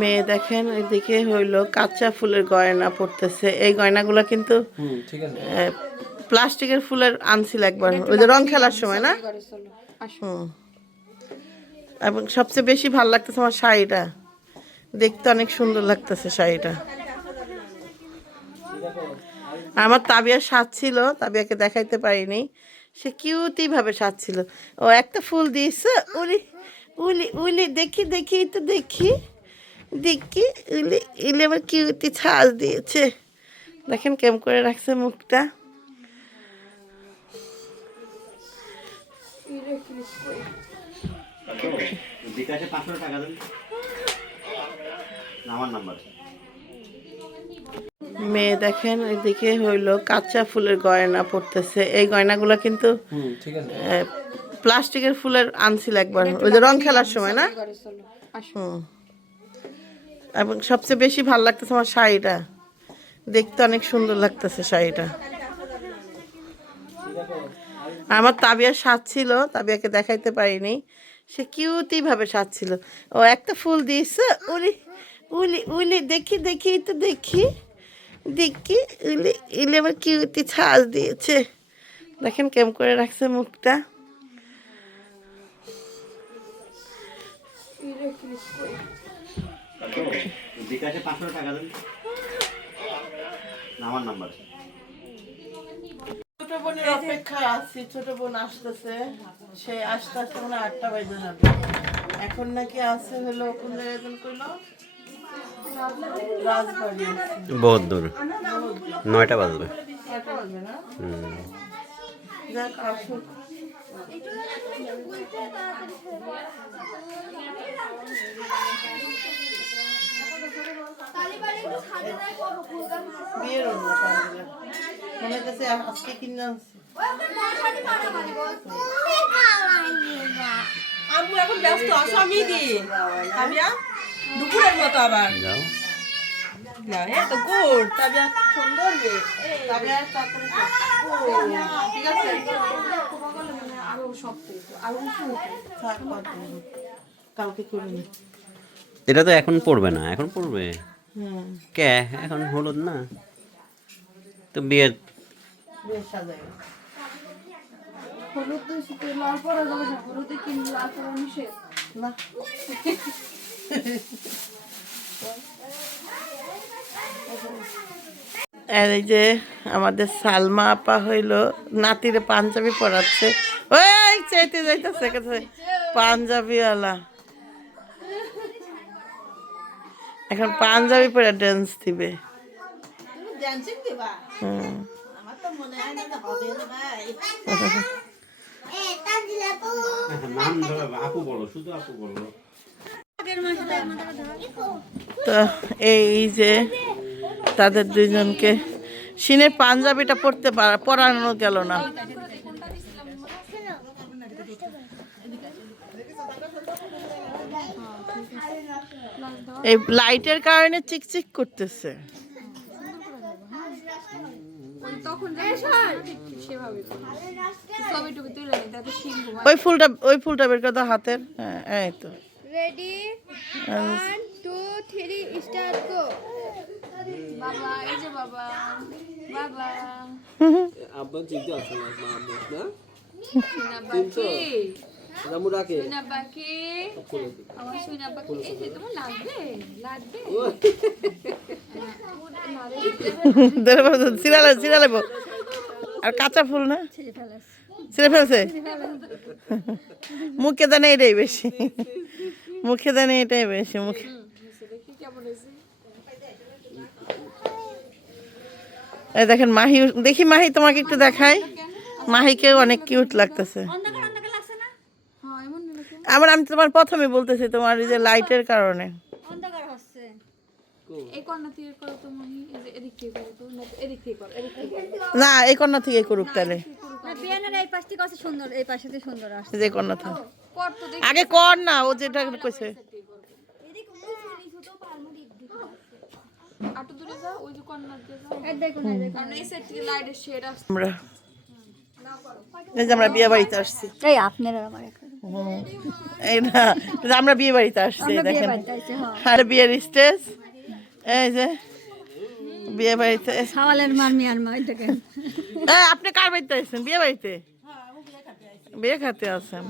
মেয়ে দেখেন এদিকে হইল কাঁচা ফুলের গয়না পড়তেছে। এই গয়নাগুলো কিন্তু হুম ঠিক আছে। আহ, প্লাস্টিকের ফুলের আনছিল একবার। ওই যে রং খেলার সময় না? এবং সবচেয়ে বেশি ভালো লাগতেছে আমার শাড়িটা। দেখতে অনেক সুন্দর লাগতেছে শাড়িটা। আমার তাবিয়া সাজ ছিল তাবিয়াকে দেখাইতে পারিনি। সে কিউটি ভাবে সাজছিল। ও একটা ফুল দিয়েছে উলি উলি উলি দেখি দেখি তো দেখি। দেখি উলি উলি আমার কিউটি ছাজ দিয়েছে। দেখেন কেম করে রাখছে মুখটা। বিকাশে পাঁচশো টাকা দেন আমার নাম্বার মেয়ে দেখেন এদিকে হইল কাঁচা ফুলের গয়না পড়তেছে। এই গয়নাগুলো কিন্তু হুম ঠিক আছে। আহ, প্লাস্টিকের ফুলের আনছিল একবার। ওই যে রং খেলার সময় না? হুম। এবং সবচেয়ে বেশি ভালো লাগতেছে আমার শাড়িটা। দেখতে অনেক সুন্দর লাগতেছে শাড়িটা। আমার তাবিয়া সাজছিল তাবিয়াকে দেখাইতে পারিনি। সে কিউটি ভাবে সাজছিল ও একটা ফুল দিয়েছে উলি উলি উলি দেখি দেখি তো দেখি দেখি উলি উলি আমার কিউটি ছাজ দিয়েছে। দেখেন কেম করে রাখছে মুখটা। বিকাশে পাঁচশো টাকা দেন। আমার নাম্বার ছোট বোনের অপেক্ষায় আছি ছোট বোন আসতেছে। সে আসতে আসতে মনে আটটা বাজে যাবে। এখন নাকি আছে হলো কোন? জায়গায় আছে। বহুত দূর। নয়টা বাজবে। যাক আসুক। বিয়ের মনে হচ্ছে আজকে কিনে আনছি। আম্মু এখন ব্যস্ত আসো আমি দি তাবিয়া দুপুরের মতো আবার। না এ তো গুড। তাবিয়া সুন্দর মেয়ে। ঠিক আছে। কালকে করে নি এটা তো এখন পড়বে না এখন পড়বে। কে? এখন হলুদ না? তো বিয়ে বেশ সাজাই। হলুদ তো শীতে লাল পরা যাবে না হলুদে কি লাল পরা নিষেধ না। আর এই যে আমাদের সালমা আপা হইল নাতিরে পাঞ্জাবি পরাচ্ছে। ওই চাইতে যাইতেছে পাঞ্জাবিওয়ালা। এখন পাঞ্জাবি পরে ড্যান্স দিবে। বলো তো এই যে তাদের দুইজনকে সিনের পাঞ্জাবিটা পড়তে পারা পরানো গেল না। এই লাইটের কারণে চিকচিক করতেছে। ওই ফুলটা ওই ফুলটা বের করে দাও হাতের। হ্যাঁ এই তো। Ready one two three start go বাবা এই যে বাবা বাবা। আব্বা চিন্তা আছে না আব্বা না? রামু রাখে সুনা বাকি আমার সুনা বাকি এই যে তোমার লাগবে লাগবে। সিরালে সিরালে আর কাঁচা ফুল না? ছিঁড়ে ফেলছে? মুখে দানে এটাই বেশি। মুখে দানে এটাই বেশি মুখে। এই দেখেন মাহি দেখি মাহি তোমাকে একটু দেখাই। মাহিকেও অনেক কিউট লাগতেছে। আবার আমি তোমার প্রথমে বলতেছি তোমার এই যে লাইটের কারণে। অন্ধকার হচ্ছে। এই কর্নার থেকে করো তো এদিক থেকে করো তো না এদিক থেকে করো এদিক থেকে না এই কন্যা থেকে করুক তাহলে। বিয়ানের এই পাশ থেকে আছে সুন্দর এই পাশে থেকে সুন্দর আসছে। যে কন্যা থেকে কর আগে কর না ও যেটা কইছে। আটু দূরে যাও ওই যে কর্নার দিয়ে যাও। এই দেখুন এই দেখুন কারণ এই সাইড থেকে লাইটের শেড আসছে। আমরা এই যে আমরা বিয়ে বাড়িতে আসছি। এই আপনারা আমার। এই না আমরা বিয়ে বাড়িতে আসছি দেখেন। আর বিয়ের স্টেজ এই যে বিয়ে বাড়িতে। সাওয়ালের মার মিয়ার মা দেখেন। আপনি কার বাড়িতে আসছেন বিয়ে বাড়িতে? বিয়ে খাতে আছেন।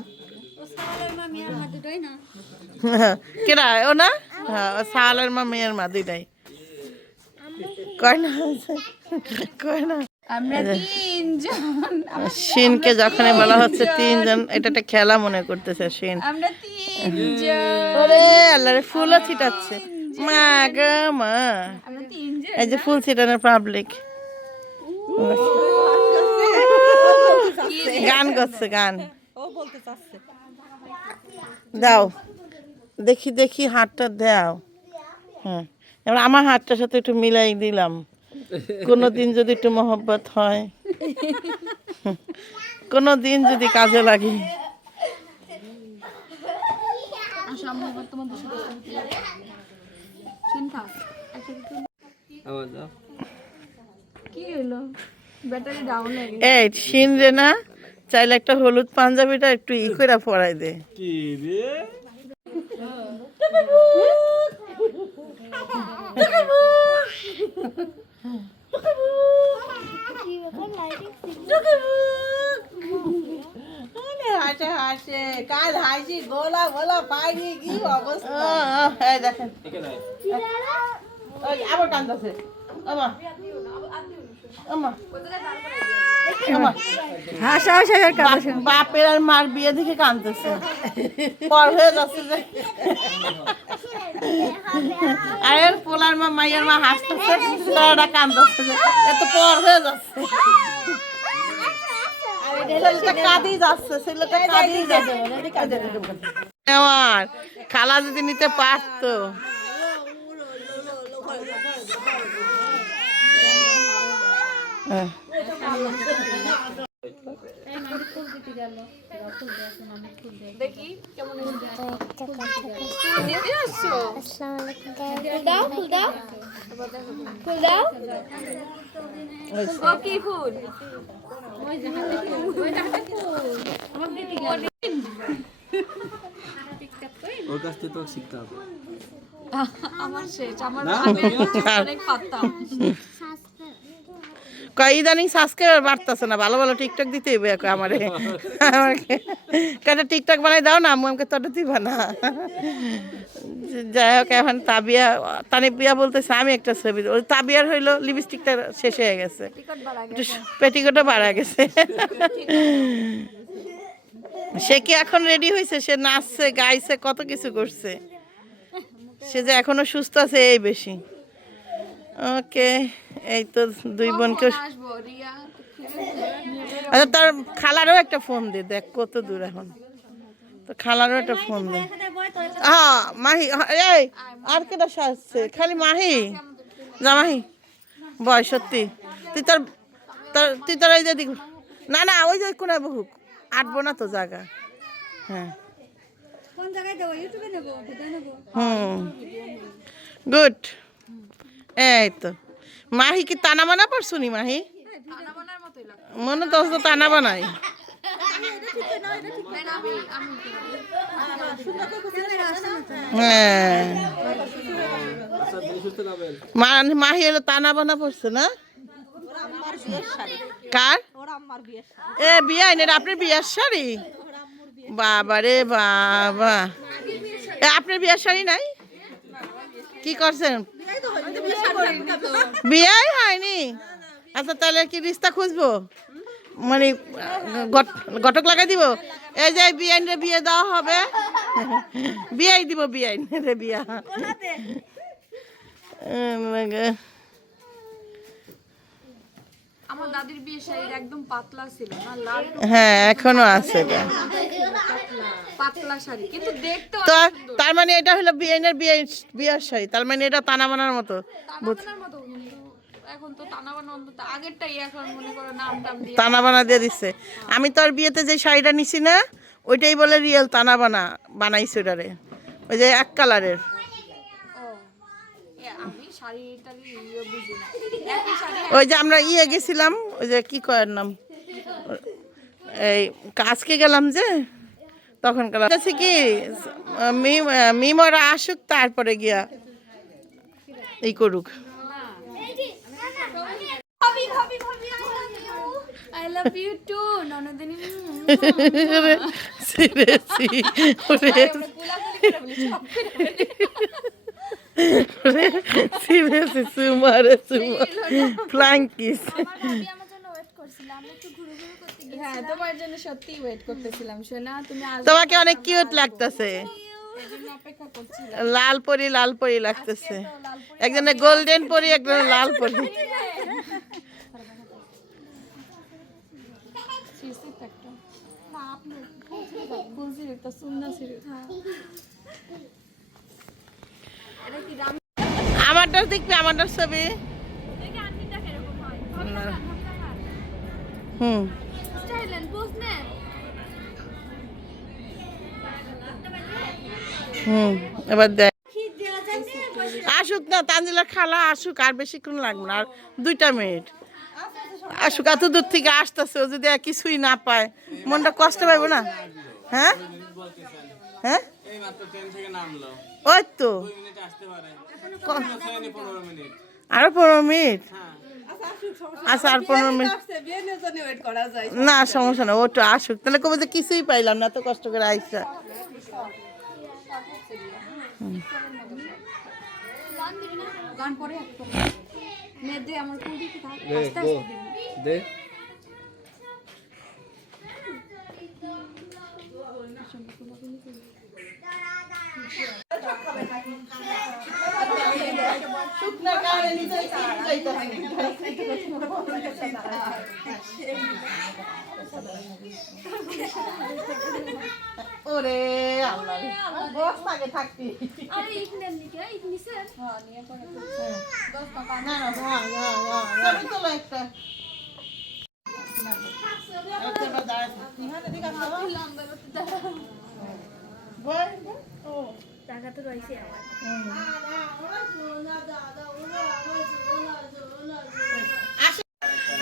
সাওয়ালের মা মিয়ার মা দুটোই না। কেনা ও না? হ্যাঁ ও সালের মা মেয়ের মা দুইটাই। কয় না কয় না। শিনকে যখনই বলা হচ্ছে তিনজন। এটা একটা খেলা মনে করতেছে আমরা ওরে আল্লাহ রে ফুলও ছিটাচ্ছে। মা গো মা। এই যে ফুল ছিটানোর পাবলিক গান করছে গান। দাও। দেখি দেখি হাতটা দাও। হ্যাঁ এবার আমার হাতটার সাথে একটু মিলাই দিলাম। কোনো দিন যদি একটু মহব্বত হয় কোনো দিন যদি কাজে লাগে। হয়ে এই শিন রে না চাইলে একটা হলুদ পাঞ্জাবিটা একটু ই করে পরাই দে। কি রে? কাল হাসি গোলা গোলা পাইনি কি অবস্থা দেখেন। আবার কান্দাছে আমা হাসা হাসা আর কাজ বাপের আর মার বিয়ে দেখে কাঁদতেছে। পর হয়ে যাচ্ছে যে আর পোলার মা মাইয়ের মা হাসতেছে তারা কাঁদতেছে এত পর হয়ে যাচ্ছে। ছেলেটা কাঁদি যাচ্ছে ছেলেটা কাঁদি যাচ্ছে। আমার খালা যদি নিতে পারতো হ্যাঁ দেখি কেমন ফুল দিতে আসছো ও কি ফুল ওর কাছ থেকে তো শিখতে হবে আমার শেষ আমার? অনেক পারতাম কয় ইদানিং সাবস্ক্রাইবার বাড়তেছে না ভালো ভালো টিকটক দিতে এখন আমারে। আমাকে কয়টা টিকটক বানাই দাও না আমাকে তোটা দিবা না। যাই হোক এখন তাবিয়া তানিবিয়া বলতেছে আমি একটা ছবি ওই তাবিয়ার হইল লিপস্টিকটা শেষ হয়ে গেছে। পেটিকোটও বাড়া গেছে। সে কি এখন রেডি হয়েছে সে নাচছে গাইছে কত কিছু করছে। সে যে এখনও সুস্থ আছে এই বেশি। ওকে এই তো দুই বোনকে আচ্ছা তার খালারও একটা ফোন দে দেখ কত দূর এখন। তো খালারও একটা ফোন দে। হ্যাঁ মাহি হ্যাঁ, এই আর কেটা সাজছে খালি মাহি। যা মাহি বয় সত্যি। তুই তার তার তুই তার এই যে না না ওই যে কোনায় বহুক। আটবো না তো জায়গা। হ্যাঁ। হুম। গুড। এই তো মাহি কি তানা বানা পারছ নি, মাহি? মনে তো তানা বানাই। হ্যাঁ। মাহি হলো তানা বানা পড়ছে না? কার? এ, বিয়া এটা আপনার বিয়ার শাড়ি? বাবা। রে বাবা আপনার বিয়ার শাড়ি নাই? কি করছেন? বিয়াই হয়নি আচ্ছা তাহলে কি রিস্তা খুঁজবো? মানে ঘটক গটক লাগাই দিব? এই যে বিয়াইন রে বিয়ে দেওয়া হবে। বিয়াই দিব বিয়াইন রে বিয়া উম, আমার দাদির বিয়ে শাড়ি একদম পাতলা ছিল না? লাল হ্যাঁ এখনও আছে এটা। পাতলা শাড়ি কিন্তু দেখতে তো তার মানে এটা হলো বিয়েনের বিয়ে বিয়ার শাড়ি তার মানে এটা তানা বানার মতো। তানাবানার মতো এখন তো তানাবানা অন্তত আগেরটাই এখন মনে করো নাম টাম দিয়ে দিচ্ছে আমি তোর বিয়েতে যে শাড়িটা নিছি না ওইটাই বলে রিয়েল তানা বানা বানাইছে ওটারে। ওই যে এক কালারের। ওই যে আমরা ইয়ে গেছিলাম ওই যে কি কয়ার নাম এই আজকে গেলাম যে তখনকার আছে কি মিম- মিমরা আসুক তারপরে গিয়া এই করুক ভাবি ভাবি ভাবি আই লাভ ইউ টু ননদিনী সিরিয়াসলি সুমা ফ্লাঙ্কিস ভাবি আমার জন্য ওয়েট করছিল আমি একটু ঘুরে ঘুরে করতে গিয়েছিলাম। হ্যাঁ তোমার জন্য সত্যি ওয়েট করতেছিলাম সোনা তুমি আসবে তোমাকে অনেক কিউট লাগতেছে। জন্য অপেক্ষা করছিলাম। লাল পরি লাল পরি লাগতেছে। একজনে গোল্ডেন পরি একজনে লাল পরি। না আপনি ফুল সিরিজ? একটা সুন্দর সিরিজ হ্যাঁ এটা কি রাম আমারটা দেখবি আমারটার ছবি। হুম। হুম, এবার দেখ। আসুক না তানজিলা খালা আসুক, আর বেশিক্ষণ লাগবে না, আর দুইটা মিনিট। আসুক, এত দূর থেকে আসতেছে, ও যদি কিছুই না পায়, মনটা কষ্ট পাইব না। হ্যাঁ? হ্যাঁ? এই মাত্র ট্রেন থেকে নামলো। ওই তো। আরও পনেরো মিনিট? হ্যাঁ। আচ্ছা আর পনেরো মিনিট বিয়ের জন্য ওয়েট করা যায় না সমস্যা না ওটা আসুক। তাহলে কবে যে কিছুই পাইলাম না এত কষ্ট করে আইসা। গান দিবি না গান পরে একটা নে দে আমার কোন দিকে থাক আস্তে আস্তে দিবি দে ওরে আল্লাহ। রে। আগে থাকবি। আরে ইট নিকে ইট নিছেন হ্যাঁ নিয়ে পরে দশ টাকা না না হ্যাঁ হ্যাঁ হ্যাঁ তোলো একটা একটা। এবার দাঁড়ায় থাক। লম্বা করতে দাও বল, ও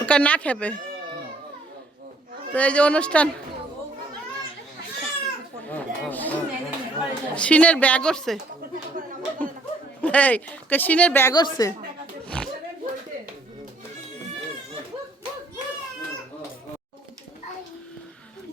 ওকে, না খেবে। তো এই যে অনুষ্ঠান। সিনের ব্যাগ উঠছে। এই সিনের ব্যাগ উঠছে।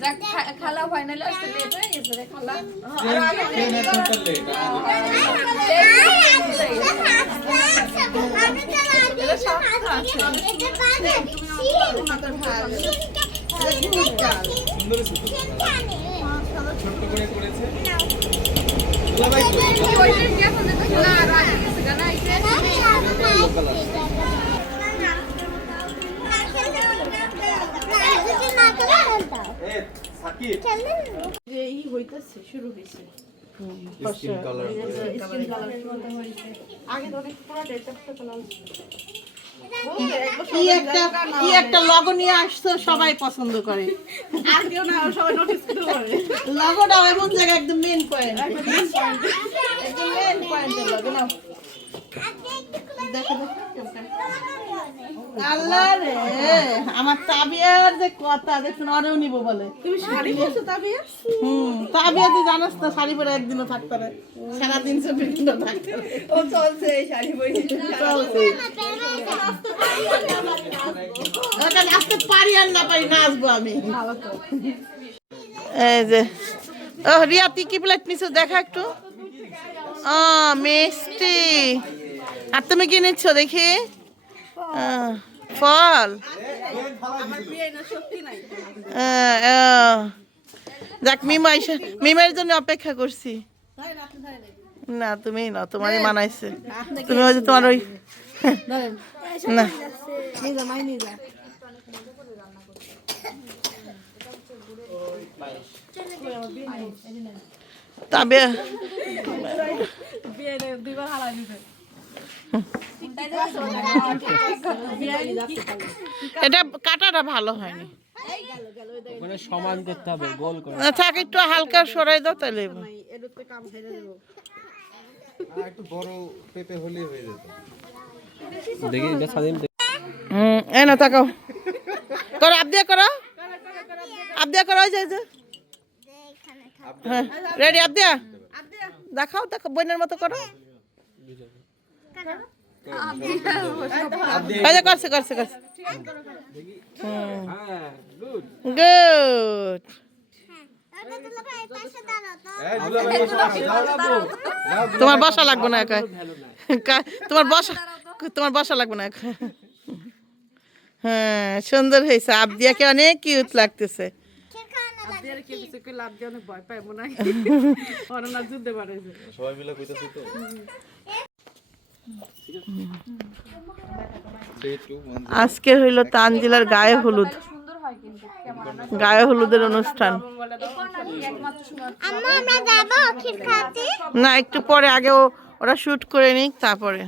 যাক খালা ফাইনালি আসতে লেট হয়ে গেছে খালা। কি ওইটার কি এখন দেখো খালা। আর আগে গেছে একটা কি একটা কি একটা লগো নিয়ে আসছো সবাই পছন্দ করে আর লগোটা এমন জায়গায় একদম মেন পয়েন্ট একদম মেন দেখো দেখো আল্লাহ রে আমার তাবিয়ার যে কথা দেখুন অরেও নিব বলে। তুমি শাড়ি পরছো তাবিয়া? হুম তাবিয়া তুই জানাস তো শাড়ি পরে একদিনও থাকতে পারে। সারাদিন চব্বিশ ঘণ্টা থাকতে ও চলছে এই শাড়ি পরে। চলছে। ওখানে আসতে পারি আর না পারি না আসব আমি। এই যে ও রিয়া তুই কি প্লেট নিছো? দেখা একটু। ও মিষ্টি। আর তুমি কি নিচ্ছ দেখি? ফল। যাক, মিমা জন্য অপেক্ষা করছি। না তুমি না তোমারই মানাইছে। তুমি ওই যে তোমার ওই না। তবে বিয়ে দুইবার হারা দিতে এটা কাটাটা ভালো হয়নি। ওখানে সমান করতে হবে গোল করে। আচ্ছা একটু হালকা সরাই দাও তাহলে একটু বড় পেঁপে হলেই হয়ে যেত। দেখি এটা স্বাধীন হুম এ না তাকাও। করো আবদিয়া করো। আবদিয়া করো ওই যে। হ্যাঁ রেডি আবদিয়া দেখাও দেখো বোনের মতো করো। করছে করছে করছে। গুড। তোমার বসা লাগবে না একা তোমার বসা তোমার বসা লাগবে না একা হ্যাঁ সুন্দর হয়েছে। আবদিয়াকে অনেক কিউট লাগতেছে। মনে হয়। সবাই মিলে কইতাছি তো. আজকে হইল তানজিলার গায়ে হলুদ। গায়ে হলুদের অনুষ্ঠান। না, একটু পরে, আগে ওরা শুট করে নিক, তারপরে।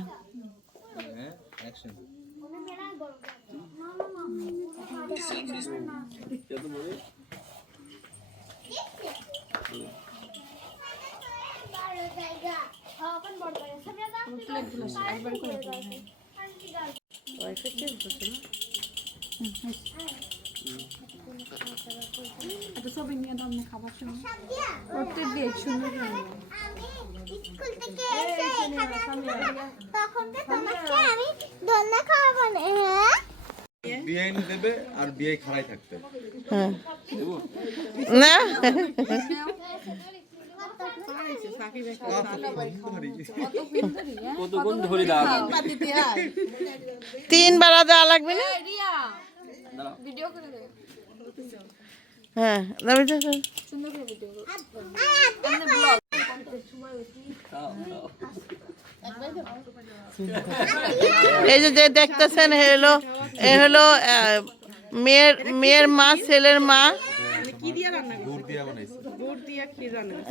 Action. নিয়ে দাম খাবার সময় প্রত্যেক দিন সুন্দর করে নিও। আমি স্কুল থেকে এসে এখানে তখন তো তোমাকে আমি দোলনা খাওয়াবো না। হ্যাঁ? বিআইন দেবে আর বিআই খাড়াই থাকতে। হ্যাঁ। না তিনবার দেওয়া লাগবে না? এই হ্যাঁ যে যে দেখতেছেন এ হলো এ হলো মেয়ের মেয়ের মা ছেলের মা। কি দিয়ে রান্না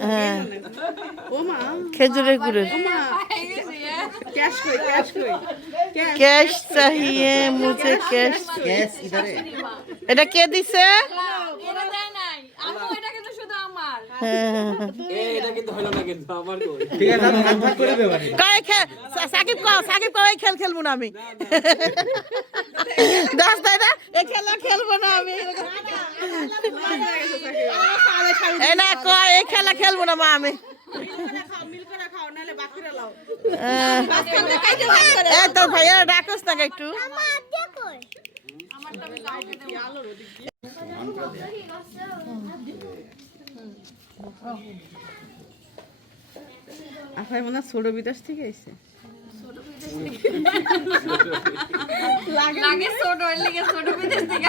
হ্যাঁ। খেজুরের গুড়ের। ক্যাশ কই ক্যাশ ক্যাশ। ক্যাশ চাহিয়ে মুঝে ক্যাশ এটা কে দিছে? সাকিব কও সাকিব কও এই খেল খেলব না আমি। দাস তাই না। এই খেলা খেলব না আমি। এই না কয় এই খেলা খেলব না মা আমি। তো ভাইয়া ডাকস না একটু। আফাই মনে হয় ছোট বিদেশ থেকে আইছে লাগে ছোট লেগে ছোট বিদেশ থেকে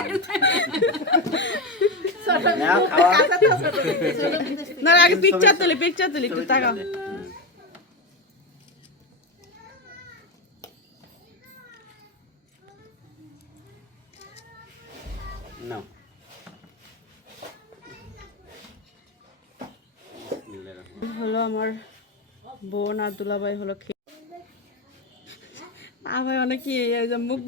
না আগে পিকচার তুলি পিকচার তুলি একটু তাকাও। বোন আর দুলাভাই হলো আমার অনেক কি এই যে মুখ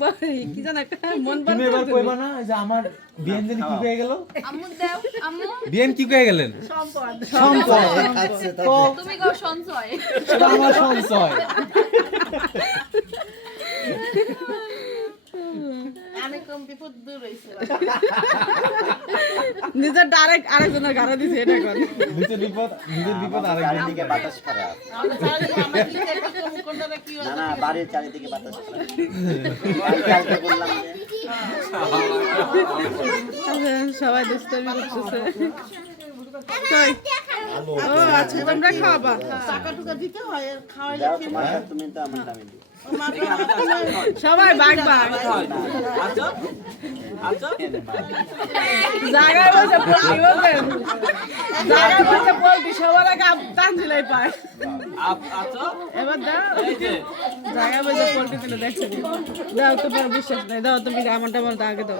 কি জানা মন তুমি এবার কইবা না যে আমার বিয়েন জানি কি কয়ে গেল? আম্মু দাও আম্মু। বিয়েন কি কয়ে গেলেন? সম্পদ। তো তুমি কও সঞ্চয়। আমার সঞ্চয় আমি কম বিপদ দূর হইছে নিজের ডাইরেক্ট আরেকজনের গাড়া দিছে এটা কর নিজের বিপদ নিজের বিপদ চারিদিকে বাতাস খারাপ না না বাড়ির চারিদিকে বাতাস খারাপ কালকে বললাম সবাই দুষ্টামি করতেছে। ও আচ্ছা তোমরা খাওয়াবা। টাকা টুকা দিতে হয় খাওয়াইলে তুমি তো আমার দামে দিও সবাই বাগ জায়গায় বসে বলবেন? জায়গায় বসে পোল্ট্রি সবার আগে তানজিলাই পায়। আচ্ছা এবার দাও। জায়গায় বসে পোল্ট্রি দিলে দেখছে। দাও তোমার বিশ্বাস নাই। দাও, তুমি আমার বলতে আগে দাও।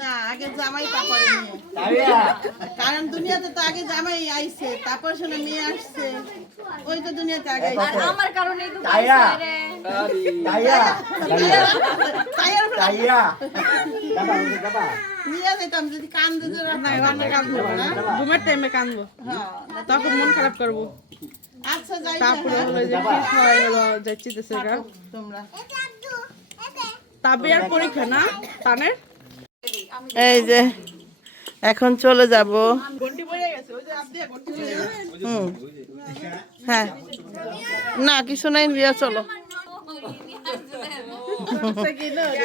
না আগে জামাই তারপরে মেয়ে। কারণ দুনিয়াতে তো আগে জামাই আইছে তারপর শুনে মেয়ে আসছে। ওই তো দুনিয়াতে আগে আর আমার কারণে তো তাইয়া। তাইয়া তাইয়া যাবা নিয়ে যেতাম যদি না রান্না কাঁদবো না। ঘুমের টাইমে কাঁদবো তখন মন খারাপ করব। আচ্ছা যাই না, তারপরে হলো যে কি খাওয়াই হলো যাচ্ছি দেশে তোমরা। তাবে আর পরীক্ষা না তানের? এই যে এখন চলে যাব। হ্যাঁ। না কিছু নাই রিয়া চলো।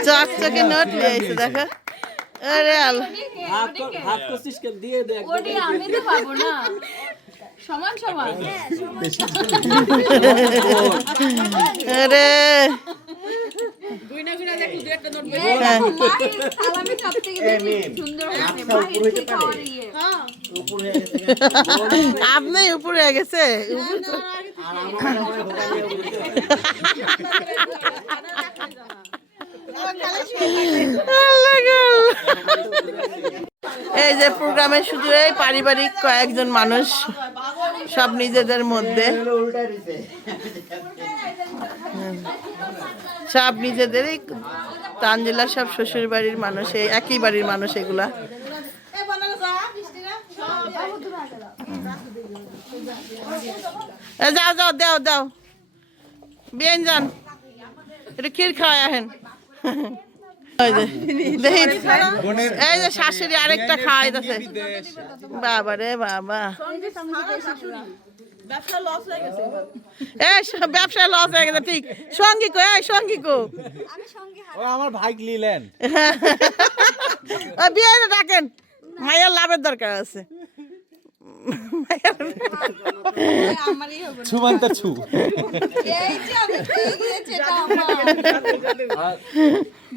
চকচকে নোট নিয়ে আইছে দেখো। আরে তো পাবো না সমান সমান আরে। আপনি উপরে গেছে? আর এই যে প্রোগ্রামে শুধু এই পারিবারিক কয়েকজন মানুষ সব নিজেদের মধ্যে। সব নিজেদেরই তানজিলার সব শ্বশুর বাড়ির মানুষ এই একই বাড়ির মানুষ এগুলা। যাও যাও দাও দাও। বিয়েন যান। একটু ক্ষীর খাওয়াই আহেন। ওই যে, দেখি এই যে শাশুড়ি আরেকটা খাওয়াই দিছে বাবা রে বাবা। লস হয়ে গেছে ঠিক। সঙ্গী কো এই সঙ্গী কো। আমার ভাই নিলেন ও বিয়ে ডাকেন। মায়ের লাভের দরকার আছে। ছু।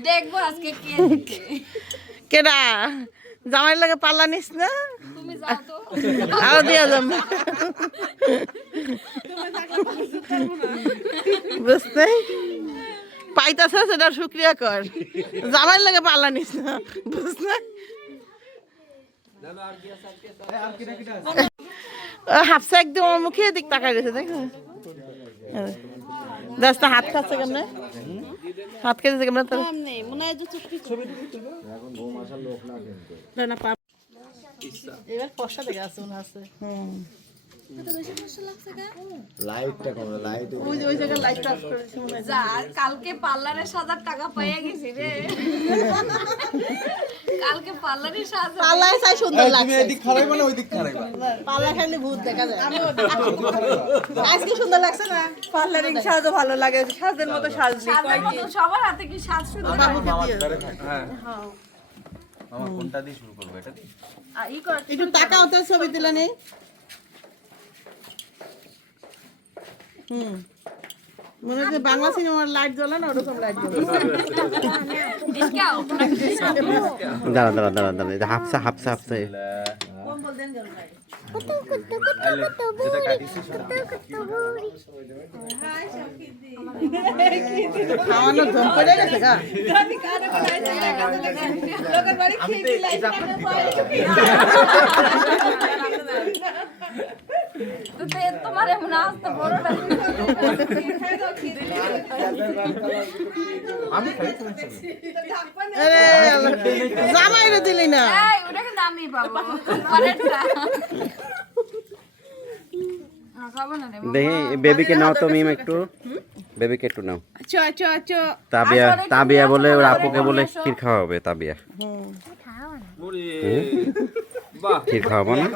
দেখব আজকে কেডা? জামাই লাগে পাল্লা নিস না? তুমি যাও তো। আরও দিয়া যাম। বুঝতে? পাইতাছ সেটা শুক্রিয়া কর। জামাই লাগে পাল্লা নিস না। বুঝতে? হাফসা একদম আমার মুখে দিক তাকাই গেছে দেখো। দশটা হাত খাচ্ছে কেমনে? হাত খেতেছে কেমনে তোর? এবার ফসা দেখে আছে মনে আছে হুম। লাইটটা কম লাইট ওই ওই জায়গায় লাইট অফ করেছে মনে যা কালকে পার্লারে সাজার টাকা পাইয়া গেছি রে। কালকে পার্লারে সাজা পাল্লায় চাই সুন্দর তুমি এদিক খারাইবা না ওইদিক খারাইবা পাল্লা খাইলে ভূত দেখা যায়। আজকে সুন্দর লাগছে না? পার্লারিং সাজও ভালো লাগে। সাজের মতো সাজলি সবার হাতে কি সাজ শুধু বাবুকে দিয়ে আমার কোনটা দিয়ে শুরু করব? এটা দিয়ে? একটু টাকা ছবি তুলে নেই? হুম মনে হচ্ছে বাংলা সিনেমার লাইট জ্বলে না ওরকম লাইট জ্বলে দাঁড়া দাঁড়া দাঁড়া দাঁড়া হাফসা হাফসা হাফসা খাওয়ানো ধম করে গেছে গা। তোমার এমন আসতে বড় জামাইরে দিলি না। পাবো পরেরটা আহ, খাব না রে দেখি বেবিকে নাও তো মিম একটু। বেবিকে একটু নাও। চ চ চ তাবিয়া তাবিয়া বলে ওর আপুকে বলে ক্ষীর খাওয়াবে তাবিয়া। ক্ষীর খাওয়াবো না?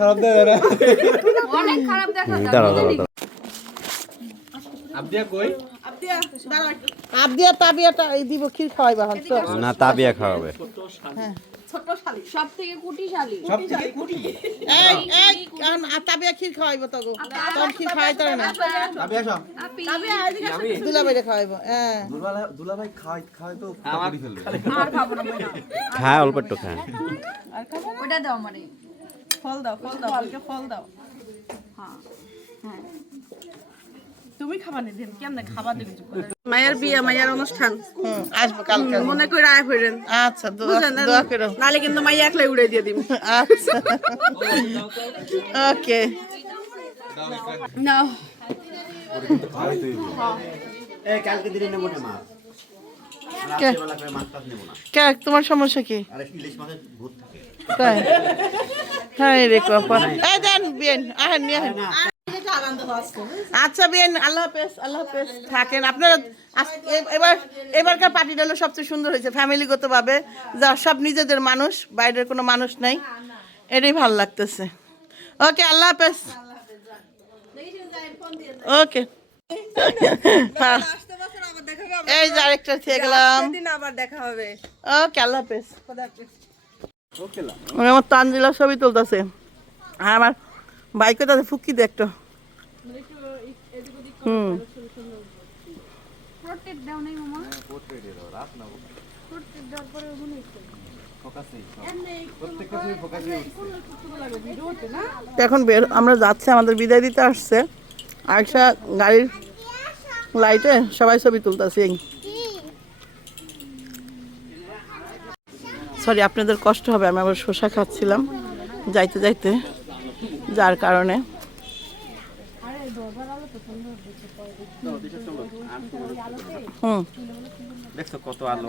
খারাপ দেয় না অনেক খারাপ দেখা যায় দাঁড়াও দাঁড়াও দাঁড়াও। আবদিয়া কই আবদিয়া তাবিয়াটা এই দিব ক্ষীর খাওয়াইবা? হন তো। না তাবিয়া খাওয়াবে। সব থেকে কুটিশালী সব থেকে কুটি। এই এই এখন তাবিয়া ক্ষীর খাওয়াইবো তো গো তখন ক্ষীর খাওয়াইতে হবে না। আবি আসো আপি দুলা বাইরে খাওয়াইবো হ্যাঁ। দুলা দুলা খাওয়াই খাওয়াই তো কুটি ফেলবে। খায় অল্প একটু খায়। ওটা দাও মানে। ফল দাও ফল দাও ফল। দাও। তুমি খাবার নি দেন কেমনে খাবার দেবেন মায়ের বিয়ে মায়ের অনুষ্ঠান। আসব কালকে। মনে করে আয় আচ্ছা দোয়া দোয়া করো নালে কিন্তু মাইয়া একলাই উড়ে দিয়ে দিব। আচ্ছা। ওকে। নাও। কালকে নেব না তোমার সমস্যা কি? আর ইলিশ মাছের ভূত থাকে। তাই? হ্যাঁ রে কপা এই দেন বিয়েন আহেন নিয়ে আহেন। আচ্ছা বিয়েন আল্লাহ হাফেজ আল্লাহ হাফেজ থাকেন। আপনারা এবার এবারকার পার্টিটা হলো সবচেয়ে সুন্দর হয়েছে ফ্যামিলিগত ভাবে যা সব নিজেদের মানুষ বাইরের কোনো মানুষ নাই। এটাই ভালো লাগতেছে। ওকে আল্লাহ হাফেজ। ওকে। হ্যাঁ। এই যে আরেকটা থেকে গেলাম। দিন আবার দেখা হবে। ওকে আল্লাহ হাফেজ। আমার তানজিলা ছবি তুলতেছে। আর আমার বাইকে তাতে ফুকি দে একটা। হুম। প্রোটেক্ট দাও নাই মামা। প্রোটেক্ট দেওয়ার পরে মনে এখন বের আমরা যাচ্ছি আমাদের বিদায় দিতে আসছে। আরেকটা গাড়ির লাইটে সবাই ছবি তুলতেছে সরি আপনাদের কষ্ট হবে আমি আবার শসা খাচ্ছিলাম যাইতে যাইতে। যার কারণে। হুম। দেখছ কত আলো।